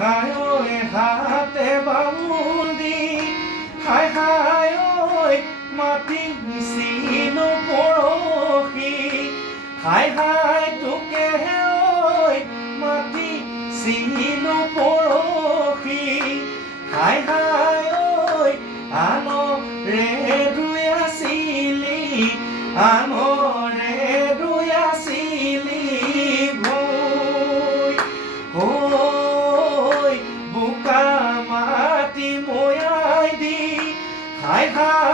হায় ঐ হাতে বাউন্দি হায় হায় ঐ মাটি চিনো পৰহি হায় হায় তোকে ঐ মাটি চিনো পৰহি হায় হায় ঐ আনৰে ৰুই আছিলি আনৰে ৰুই আছিলি ভৈ ঐ বোকা মাটি ময়াই দি হায় হায়